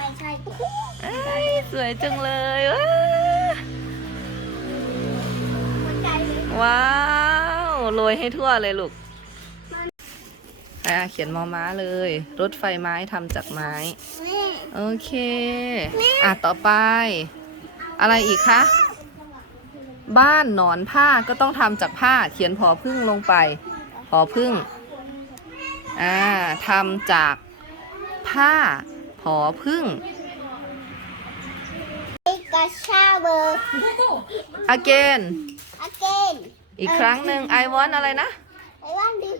ไม่ใช่เอ้ยสวยจังเลยว้าหัวใจเลยว้าวโรยให้ทั่วเลยลูกอะเขียนมอม้าเลย รถไฟไม้ทำจากไม้ แม่โอเค อะ ต่อไป อะไรอีกคะ บ้านหนอนผ้าก็ต้องทำจากผ้า เขียนพอพึ่งลงไปพอพึ่ง อ่าทำจากผ้า พอพึ่งไอ้กระชาเบอร์ again again อีกครั้งหนึ่ง I want อะไรนะไอ้วันดี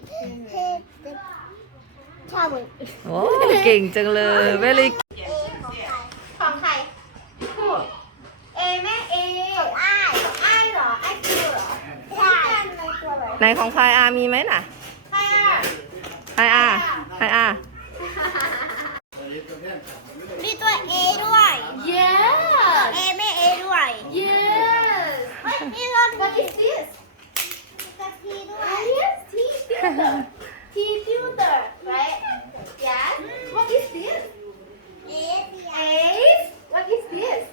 เฮดชาเบอร์โอ้เก่งจังเลย very เอของใครของใครเอแม่เออ้ายอ้ายเหรออ้ายคือเหรอใช่ในตัวเลยไหนของพายอามีไหมน่ะใครอะพายอาพายอา มีตัวเอด้วย Yeah. เอแม่เอด้วย Yes. เฮ้ยนี่รถ What is this? กะทิด้วย Yes, tea filter. tea filter, right? Yes. What is this? เอเดีย Ace. What is this?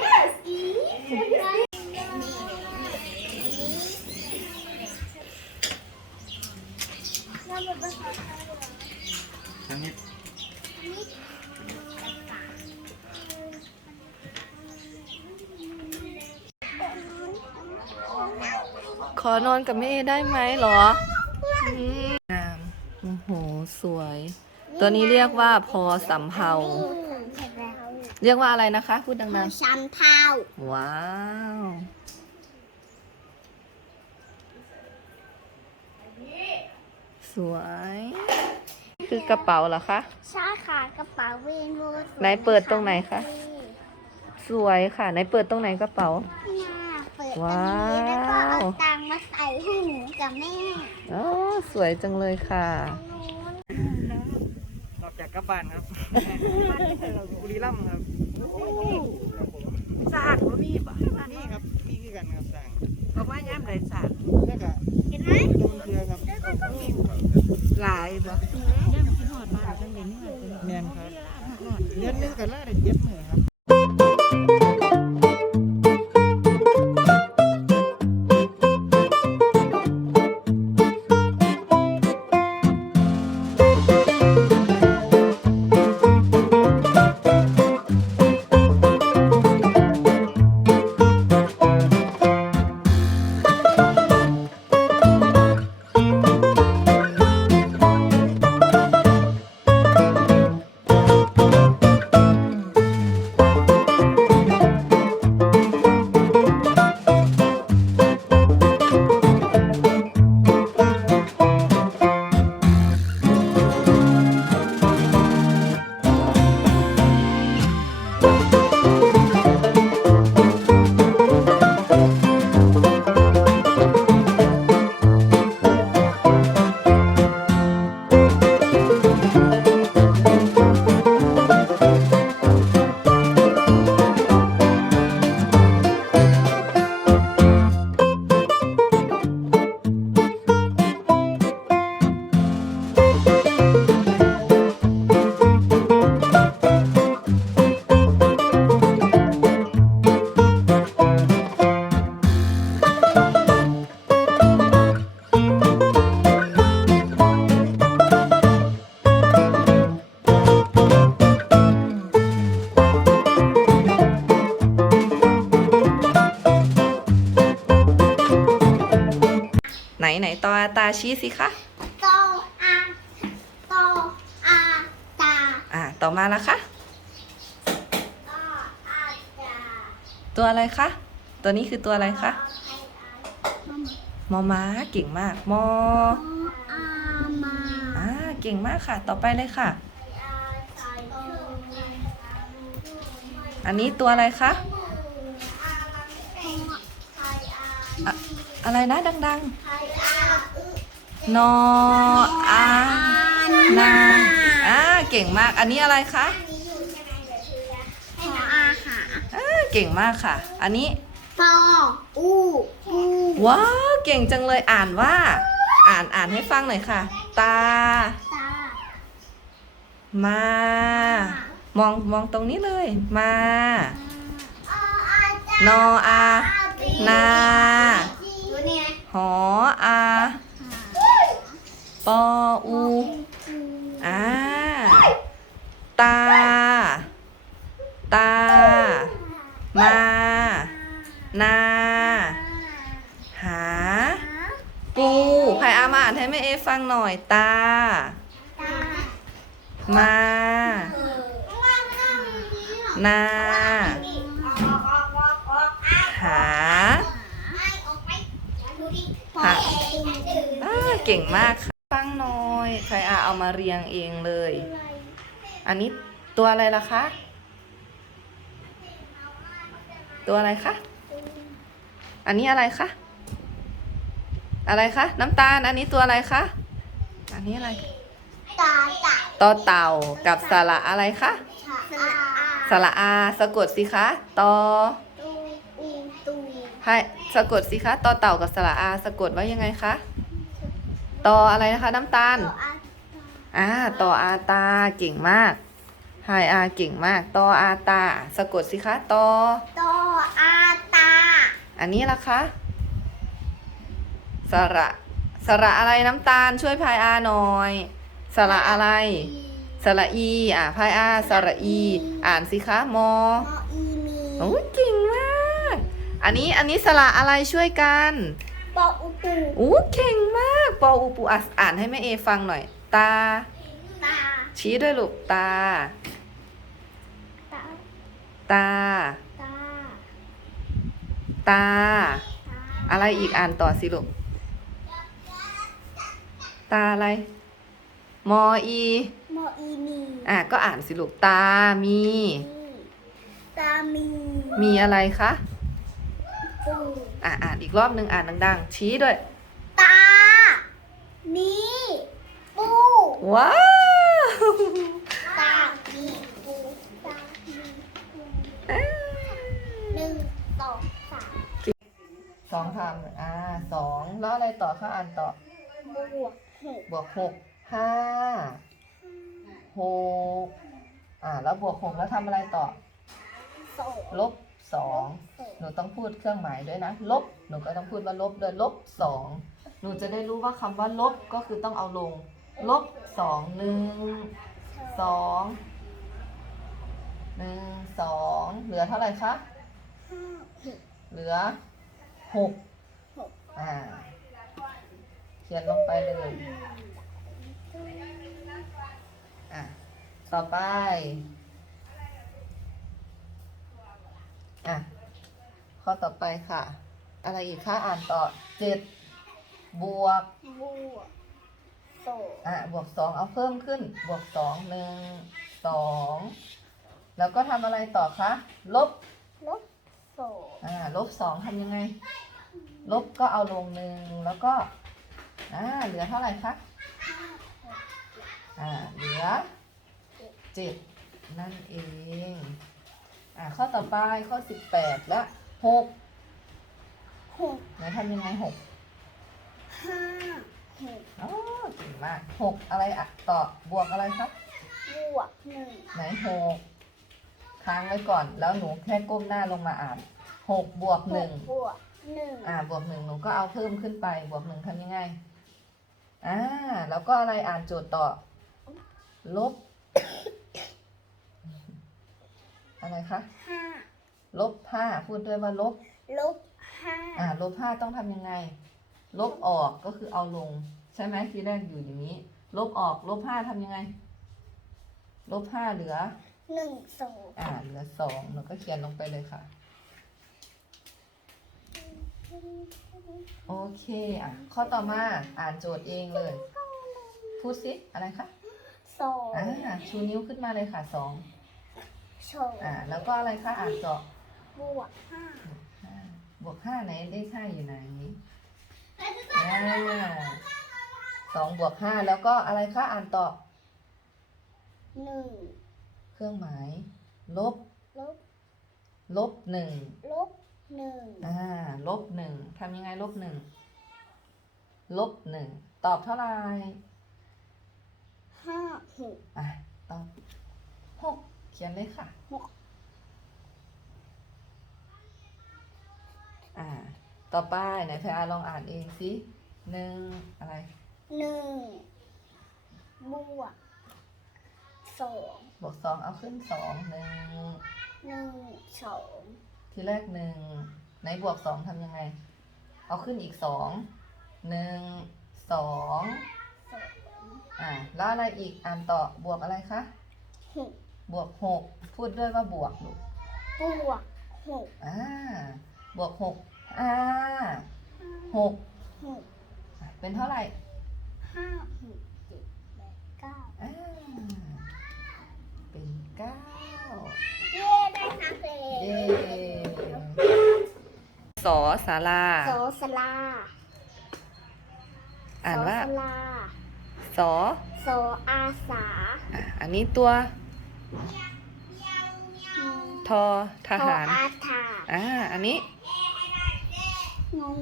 Yes, E. What is this? ข อนอนกับแม่ได้ไหมเหรออืมงามโอ้โห สวย ตัวนี้เรียกว่าพอสำเภา เรียกว่าอะไรนะคะ พูดดังชันเทาๆว้าว สวย คือกระเป๋าเหรอคะ ใช่ค่ะกระเป๋าเวนโวไหนเปิดตรงไหนคะ สวยค่ะ ไหนเปิดตรงไหนกระเป๋าเนี่ยเปิดตรงว้าวนี้แล้วก็เอาตังค์ มาใส่ให้หนูกับแม่อ๋อสวยจังเลยค่ะออกจากกลับบ้านครับบุรีรัมย์ครับสากบ่มีบ่นี่ครับนี่คือกันครับสั่งบอกว่าย่ำไรสากแล้วก็เห็นไหมลงเครือครับหลายบ่แมนครับเดือนหนึงกันล่าได้เจ็ดหมื่นครับ ชี้สิคะโตอาโตอาตาอ่าต่อมาละคะโตอาตาตัวอะไรคะตัวนี้คือตัวอะไรคะไออามอม้าเก่งมากมออามาอ่าเก่งมากค่ะ ต่อไปเลยค่ะอาใส่โตอันนี้ตัวอะไรคะไทยอาอะอะไรนะดังไทยอาอึๆ นออานาอ่าเก่งมาก อันนี้อะไรคะนี่อยู่ใช่ไหมเดี๋ยวคือให้น้องอาหาอ่าเก่งมากค่ะ อันนี้ปออูอูว้าวเก่งจังเลยอ่านว่า อ่านอ่านให้ฟังหน่อยค่ะ ตาตามา มองมองตรงนี้เลย มานออา นาดูนี่ไงหออา ปออูอ่าตา ตา มา นา หา ปูใครอามาอ่านให้แม่เอฟังหน่อย ตา มา นา หาหาอ่าเก่งมากค่ะฟัง หน่อยใครอาเอามาเรียงเองเลย อันนี้ตัวอะไรล่ะคะ ตัวอะไรคะ อันนี้อะไรคะ อะไรคะ น้ำตาล อันนี้ตัวอะไรคะ อันนี้อะไรตาตาต่อเต่ากับสระอะไรคะสละอาสระอา สะกดสิคะตอตูอูตูให้สะกดสิคะต่อเต่ากับสระอา สะกดว่ายังไงคะ ตออะไรนะคะ น้ำตาลตัวอาอ่าต่ออาตาเก่งมากไฮอาเก่งมากตออาตา สะกดสิคะตอตัวอาตา อันนี้ล่ะคะ สระ สระอะไรน้ำตาลช่วยพายอาหน่อย สระอะไร สระอี อะพายอา สระอี อ่านสิคะมอมออีมีโอ้ยเก่งมาก อันนี้อันนี้สระอะไรช่วยกัน ปออุปูโอ้เก่งมากปออูปูอะอ่านให้แม่เอฟังหน่อย ตา ตา ชี้ด้วยลูกตาตา ตา ตา ตา ตา อะไรอีกอ่านต่อสิลูก ตาอะไร มออี มออีมีอะก็อ่านสิลูกตา มี ตามี มีอะไรคะ ปู อะอ่านอีกรอบหนึ่งอ่านดัง ๆ ชี้ด้วย ตา มีปูว้าวตา มีปูตา มีปูหนึ่งสองสามสองคำอ่าสองแล้วอะไรต่อคะอ่านต่อ บวกหกบวกหกห้าหกอ่าแล้วบวกหกแล้วทำอะไรต่อ สองลบ สองหนูต้องพูดเครื่องหมายด้วยนะ ลบ หนูก็ต้องพูดว่าลบด้วยลบสองหนูจะได้รู้ว่าคำว่าลบก็คือต้องเอาลง ลบสองหนึ่งสองหนึ่งสองเหลือเท่าไหร่คะห้าหกเหลือหกหกอ่าเขียนลงไปเลยอะต่อไป อะ ข้อต่อไปค่ะ อะไรอีกคะอ่านต่อเจ็ดบวกบวกสองอะบวกสองเอาเพิ่มขึ้น บวกสองหนึ่งสองแล้วก็ทำอะไรต่อคะลบลบสองอ่าลบสองทำยังไง ลบก็เอาลงหนึ่งแล้วก็อ่าเหลือเท่าไหร่คะอ่าเหลือเจ็ดนั่นเอง อ่าข้อต่อไปข้อสิบแปดและหกหกไหนทำยังไงหกห้าหกอ๋อเก่งมากหกอะไรอะต่อบวกอะไรคะบวกหนึ่งไหนหกค้างไว้ก่อน แล้วหนูแค่ก้มหน้าลงมาอ่านหกบวกหนึ่งบวกหนึ่งอ่าบวกหนึ่งหนูก็เอาเพิ่มขึ้นไปบวกหนึ่งทำยังไงอ่าแล้วก็อะไรอ่านโจทย์ต่อ ลบ อะไรคะห้าลบห้าพูดด้วยว่าลบ ลบห้าอ่าลบห้าต้องทำยังไง ลบออกก็คือเอาลง ใช่ไหมทีแรกอยู่อย่างนี้ ลบออกลบห้าทำยังไง ลบห้าเหลือ หนึ่งสองอ่าเหลือสองเราก็เขียนลงไปเลยค่ะ โอเคอะข้อต่อมาอ่านโจทย์เองเลย พูดสิอะไรคะสองอ่าชูนิ้วขึ้นมาเลยค่ะสอง สองอ่าแล้วก็อะไรคะอ่านต่อบวกห้าห้าบวกห้าไหนเลขห้าอยู่ไหนอ่าสองบวกห้าแล้วก็อะไรคะอ่านต่อหนึ่งเครื่องหมาย ลบ ลบ ลบหนึ่งลบหนึ่งอ่าลบหนึ่งทำยังไงลบหนึ่งลบหนึ่งตอบเท่าไหร่ห้าหกอะต่อไป เขียนเลยค่ะอ่า ต่อไปไหนแพรอาลองอ่านเองสิหนึ่งอะไรหนึ่งบวกสองบวกสองเอาขึ้นสองหนึ่งหนึ่งสองทีแรกหนึ่งไหนบวกสองทำยังไง เอาขึ้นอีกสองหนึ่งสองสองอ่าแล้วอะไรอีกอ่านต่อบวกอะไรคะหก บวกหกพูดด้วยว่าบวกลูกบวกหกอ่าบวกหกอ่าหกหกอะเป็นเท่าไหร่ห้าหกเจ็ดแปดเก้าอ่าเป็นเก้าเย้ได้นักเลเย้ยสอสาราโสสลาอ่านว่าโสสลาสอโสอาสาอะอันนี้ตัวอืม ทอทหารโอาถาอ่าอันนี้งง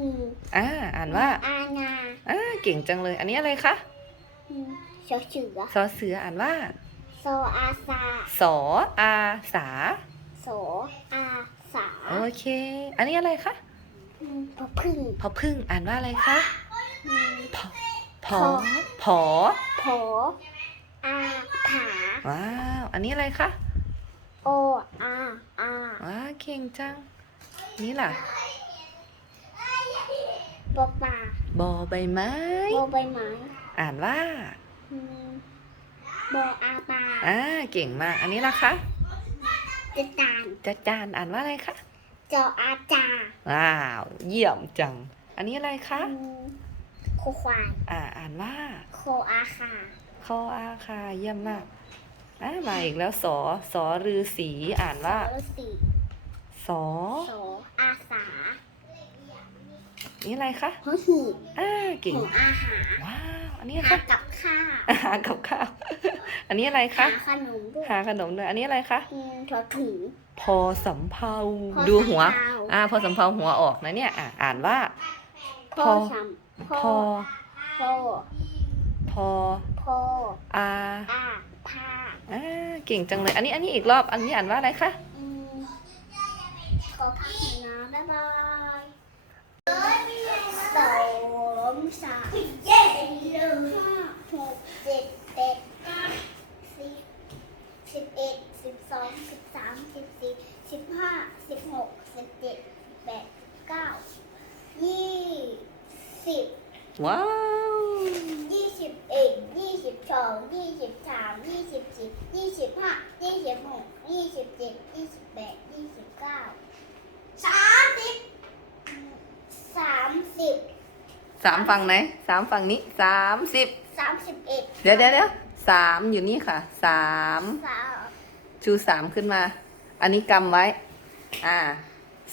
อ่าอ่านว่าอาณาอ่าเก่งจังเลย อันนี้อะไรคะอืมเสือเสือสอเสืออ่านว่าโซอาสาสออาสาโสอาสาโอเค อันนี้อะไรคะอืมพอพึ่งพอพึ่งอ่านว่าอะไรคะอืมผอผอโผ อาถาว้าว อันนี้อะไรคะ โออาอาว้าเก่งจัง นี่ล่ะบอปลาบอใบไม้บอใบไม้อ่านว่าอืมบออาปลาอ่าเก่งมาก อันนี้ล่ะคะจะตานจัดจานอ่านว่าอะไรคะจออาจาว้าว เยี่ยมจัง อันนี้อะไรคะอืมโคควายอ่าอ่านว่า โคอาคา คออาคาเยี่ยมมากอ่ามาอีกแล้วสอสอรือสีอ่านว่าโสสีสอ โสอาสานี่อะไรคะหัวหีบอ่าเก่งหัวอาหารว้าว อันนี้หาคะกับข้าวอาหารกับข้าว อันนี้อะไรคะ หาขนมด้วยหาขนมด้วยอันนี้อะไรคะ อืมถั่วถุง พอสำเภาพอดูหัว สำเภา อ่า พอสำเภาหัวออกนะเนี่ย อ่าอ่านว่าพ่อพอช้ำพพ่ออพ่อพอ พ่ออาอาพาอ่าเก่งจังเลย อันนี้อันนี้อีกรอบ อันนี้อ่านว่าอะไรคะ อืมขอพักหน่อยนะบ๊ายบายสองสามสี่ห้าหกเจ็ดแปดสิบสิบเอ็ดสิบสองสิบสามสิบสี่สิบห้าสิบหกสิบเจ็ดแปดเก้ายี่สิบ ว้าวยี่สิบเอ็ดยี่สิบสองยี่สิบสามยี่สิบสี่ยี่สิบห้ายี่สิบหกยี่สิบเจ็ดยี่สิบแปดยี่สิบเก้าสามสิบสามสิบสามฝั่งไหนสามฝั่งนี้สามสิบสามสิบเอ็ดเดี๋ยวเดี๋ยวเดี๋ยวสามอยู่นี่ค่ะสามสามชูสามขึ้นมา อันนี้กำไว้ อ่า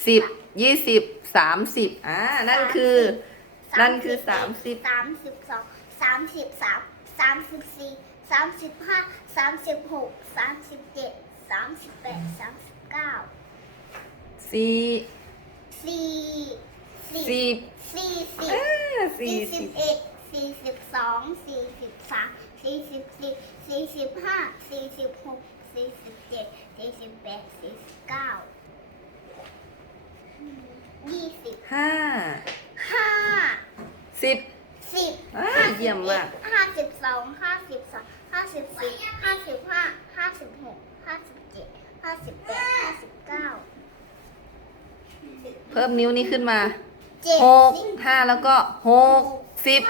สิบยี่สิบสามสิบอ่านั่นคือ นั่นคือสามสิบสามสิบสองสามสิบสามสามสิบสี่สามสิบห้าสามสิบหกสามสิบเจ็ดสามสิบแปดสามสิบเก้าสี่สี่สิบสิบสี่สิบอ่าสี่สี่สิสิบบเอ็ดสี่สิบสองสี่สิบสามสี่สิบสี่สี่สิบห้าสี่สิบหกสี่สิบเจ็ดสี่สิบแปดสี่สิบเก้ายี่สิบ ห้า ห้า สิบ สิบ อ่าเยี่ยมมากห้าสิบสองห้าสิบสามห้าสิบสี่ห้าสิบห้าห้าสิบหกห้าสิบเจ็ดห้าสิบแปดห้าสิบเก้าเพิ่มนิ้วนี้ขึ้นมาเจ็ดหกสิบห้าแล้วก็หกสิบ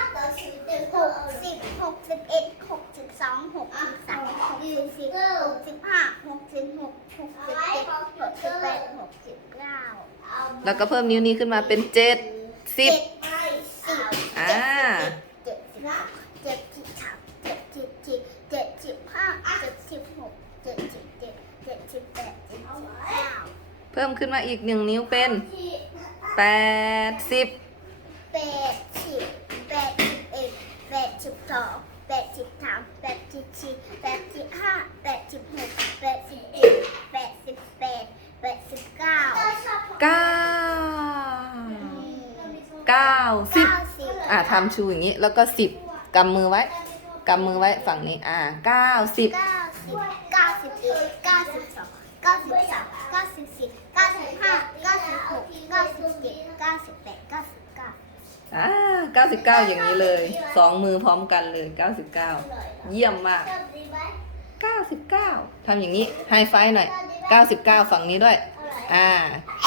หกสิบหกสิบเอ็ดหกสิบสองหกสิบสามหกสิบสี่หกสิบห้าหกสิบหกหกสิบเจ็ดหกสิบแปดหกสิบเก้าแล้วก็เพิ่มนิ้วนี้ขึ้นมาเป็นเจ็ดสิบสิบอ่า เจ็ดสิบเจ็ดสิบสามเจ็ดสิบสี่เจ็ดสิบห้าเจ็ดสิบหกเจ็ดสิบเจ็ดเจ็ดสิบแปดเจ็ดสิบเก้า เพิ่มขึ้นมาอีกหนึ่งนิ้วเป็นแปดสิบแปดสิบแปดสิบเอ็ดแปดสิบสองแปดสิบสามแปดสิบสี่แปดสิบห้าแปดสิบหกแปดสิบเจ็ดแปดสิบแปดแปดสิบเก้าเก้าเก้าสิบเก้าสิบอ่าทำชูอย่างนี้แล้วก็สิบกำมือไว้กำมือไว้ฝั่งนี้อ่าเก้าสิบเก้าสิบ อ่า99อย่างนี้เลยสองมือพร้อมกันเลย99เยี่ยมมาก99ทำอย่างนี้ไฮไฟว์หน่อย99ฝั่งนี้ด้วย อ่า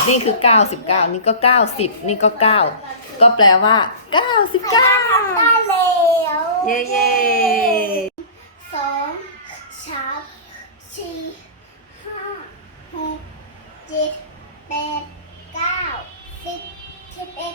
นี่คือ99นี่ก็90นี่ก็9ก็แปลว่า99ได้แล้วเย้เย้สองสามสี่ห้าหกเจ็ดแปดเก้าสิบสิบเอ็ด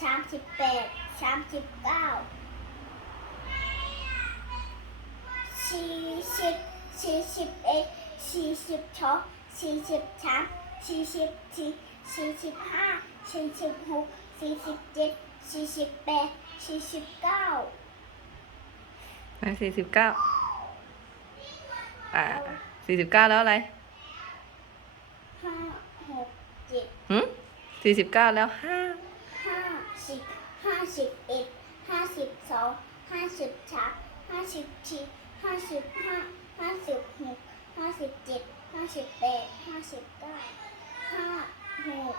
สามสิบแปดสามสิบเก้าสี่สิบสี่สิบเอ็ดสี่สิบสองสี่สิบสามสี่สิบสี่สี่สิบห้าสี่สิบหกสี่สิบเจ็ดสี่สิบแปดสี่สิบเก้าไหน49อ่า49แล้วอะไรห้าหกเจ็ดหืม49แล้ว5ห้า สิบห้าสิบเอ็ดห้าสิบสองห้าสิบสามห้าสิบสี่ห้าสิบห้าห้าสิบหกห้าสิบเจ็ดห้าสิบแปดห้าสิบเก้าห้าหก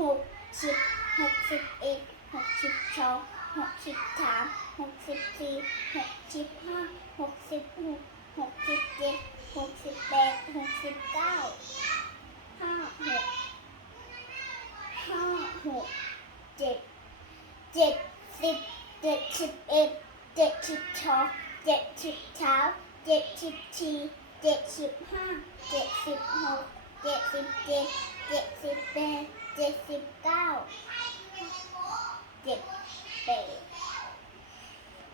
หกสิบหกสิบเอ็ดหกสิบสองหกสิบสามหกสิบสี่หกสิบห้าหกสิบหกหกสิบเจ็ดหกสิบแปดหกสิบเก้าห้าหกห้าหกเจ็ด เจ็ดสิบเจ็ดสิบเอ็ดเจ็ดสิบสองเจ็ดสิบสามเจ็ดสิบสี่เจ็ดสิบห้าเจ็ดสิบหกเจ็ดสิบเจ็ดเจ็ดสิบแปดเจ็ดสิบเก้าเจ็ดแปด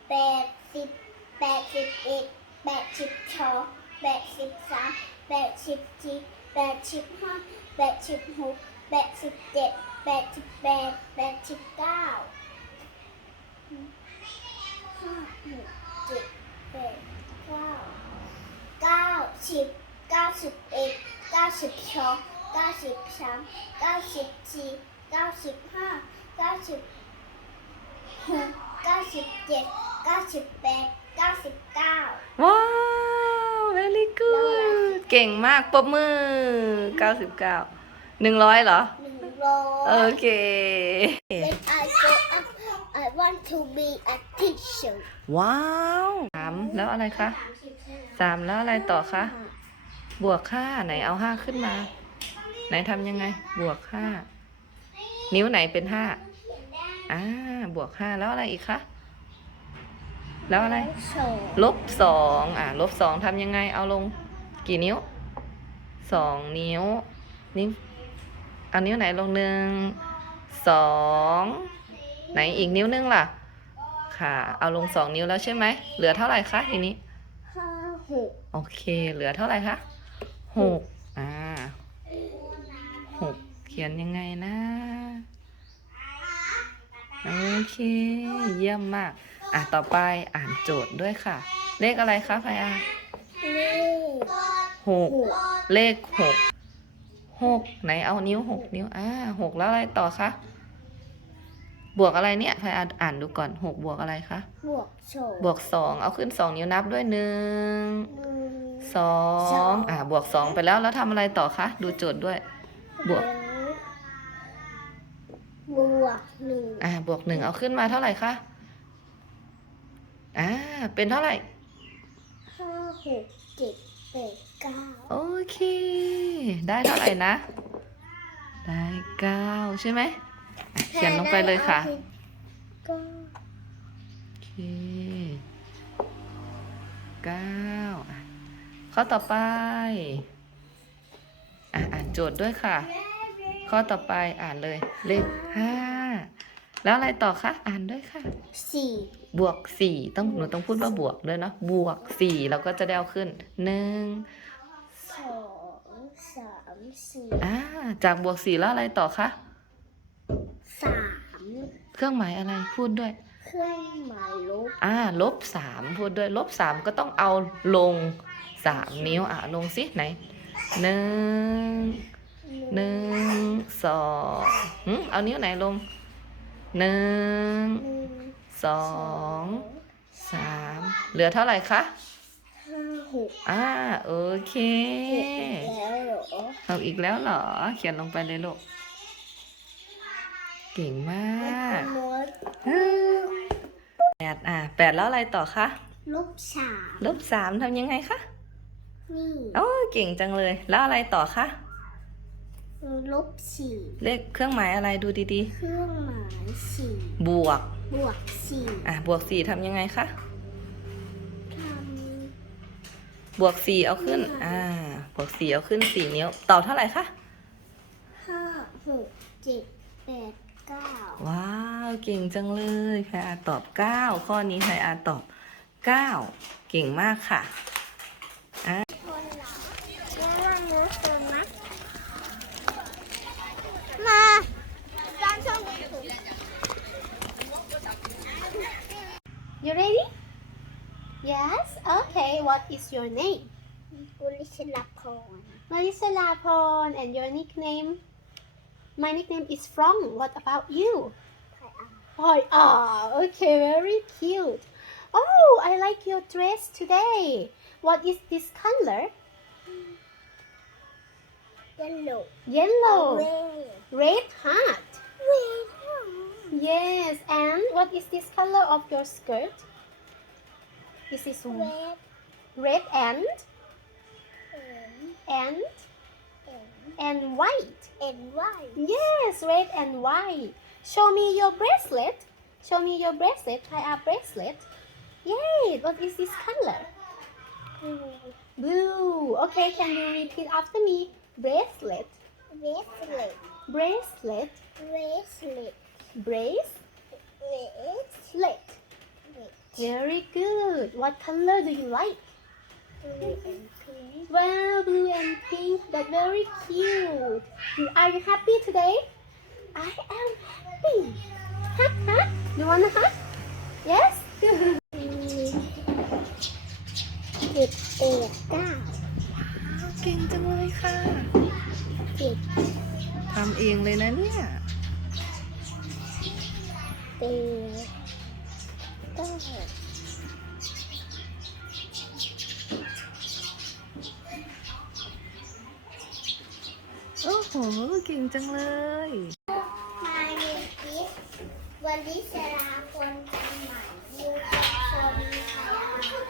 แปดสิบแปดสิบเอ็ดแปดสิบสองแปดสิบสามแปดสิบสี่แปดสิบห้าแปดสิบหกแปดสิบเจ็ดแปดสิบแปดแปดสิบเก้าห้าหกเจ็ด แปดเก้าเก้าสิบเก้าสิบเอ็ดเก้าสิบสองเก้าสิบสามเก้าสิบสี่เก้าสิบห้าเก้าสิบหกเก้าสิบเจ็ดเก้าสิบแปดเก้าสิบเก้าว้าว very good เก่งมากปรบมือ 99 100เหรอ หนึ่งร้อยโอเค When I grow up I want to be a teacher ว้าวามแล้วอะไรคะสามแล้วอะไรต่อคะบวกห้าไหนเอาห้าขึ้นมา ไหนทำยังไง บวกห้านิ้วไหนเป็นห้าอ่าบวกห้าแล้วอะไรอีกคะแล้วอะไรลบสองอ่าลบสองทำยังไง เอาลงกี่นิ้วสองนิ้วนิ้วเอานิ้วไหนลงหนึ่งสองไหนอีกนิ้วนึงล่ะ ค่ะ เอาลงสองนิ้วแล้วใช่ไหม เหลือเท่าไหร่คะทีนี้ห้าหกโอเค เหลือเท่าไหร่คะหกอ่าหกเขียนยังไงนะ โอเค เยี่ยมมาก อะ ต่อไปอ่านโจทย์ด้วยค่ะ เลขอะไรคะพายอาเลขหกเลขหกหกไหนเอานิ้วหกนิ้ว อ่าหกแล้วอะไรต่อคะ บวกอะไรเนี่ยพายอาอ่านดูก่อนหกบวกอะไรคะ บวกสองบวกสองเอาขึ้นสองนิ้วนับด้วยหนึ่งหนึ่งสองอ่าบวกสองไปแล้วแล้วทำอะไรต่อคะ ดูโจทย์ด้วย บวก บวกหนึ่งอ่าบวกหนึ่งเอาขึ้นมาเท่าไหร่คะอ่าเป็นเท่าไหร่ห้าหกเจ็ดแปดเก้าโอเค ได้เท่าไหร่นะ ได้เก้าใช่ไหมอะ เขียนลงไปเลยค่ะก็โอเคเก้าอะข้อต่อไป อะอ่านโจทย์ด้วยค่ะ ข้อต่อไปอ่านเลยเลขห้าแล้วอะไรต่อคะอ่านด้วยค่ะสี่บวกสี่ต้องหนูต้องพูดว่าบวกด้วยเนาะบวกสี่เราก็จะได้เอาขึ้นหนึ่งสองสามสี่อ่าจากบวกสี่แล้วอะไรต่อคะสาม เครื่องหมายอะไรพูดด้วย เครื่องหมายลบอ่าลบสามพูดด้วยลบสามก็ต้องเอาลงสามนิ้วอะลงสิไหนหนึ่งหนึ่งสองหึเอานิ้วไหนลงหนึ่งหนึ่งสองสามเหลือเท่าไหร่คะห้าหกอ่าโอเคเจ็ดแล้วเหรอเอาอีกแล้วเหรอ เขียนลงไปเลยลูก เก่งมากมดแปดอะแปดแล้วอะไรต่อคะลบสามลบสามทำยังไงคะนี่โอ้เก่งจังเลย แล้วอะไรต่อคะลบสี่เลขเครื่องหมายอะไรดูดีเครื่องหมายสี่ๆบวก บวกสี่อะบวกสี่ทำยังไงคะทบวกสี่เอาขึ้น อ่า บวกสี่เอาขึ้นสี่นิ้วตอบเท่าไหร่คะำห้าหกเจ็ดแปด เก้าว้าว เก่งจังเลยไพอาตอบเก้าข้อนี้ไพอาตอบเก้าเก่งมากค่ะคนเหรอแล้วเราเนื้อเกินนะมาจานช่อง You ready? Yes. Okay. What is your name? กุลิชลพร Marisa Lapon. And your nickname? My nickname is From. What about you? Hi, ah, oh, okay, very cute. Oh, I like your dress today. What is this color? Yellow. Yellow. Oh, red. Red hat. Red. Yes, and what is this color of your skirt? This is red. Red and? Red. And? อ็น and white. เอ็นไว Yes, red and white. Show me your bracelet. Show me your bracelet. Try our bracelet. Yay, what is this color? Blue. Okay, can you repeat after me? Bracelet. เวสเลต Bracelet. เวสเลต Bracelet. เวส Very good. What color do you like? เวสเอ็นพิง Wow, blue and pink. That's very cute. You- Are you happy today? I am happy. Hug, hug. You wanna hug? Yes? เจ็ดเอ็ดเก้าเก่งจังเลยค่ะเจ็ดทำเองเลยนะเนี่ยแปดเก้า โหเก่งจังเลย มาเรียนกิฟวันนี้สลาคน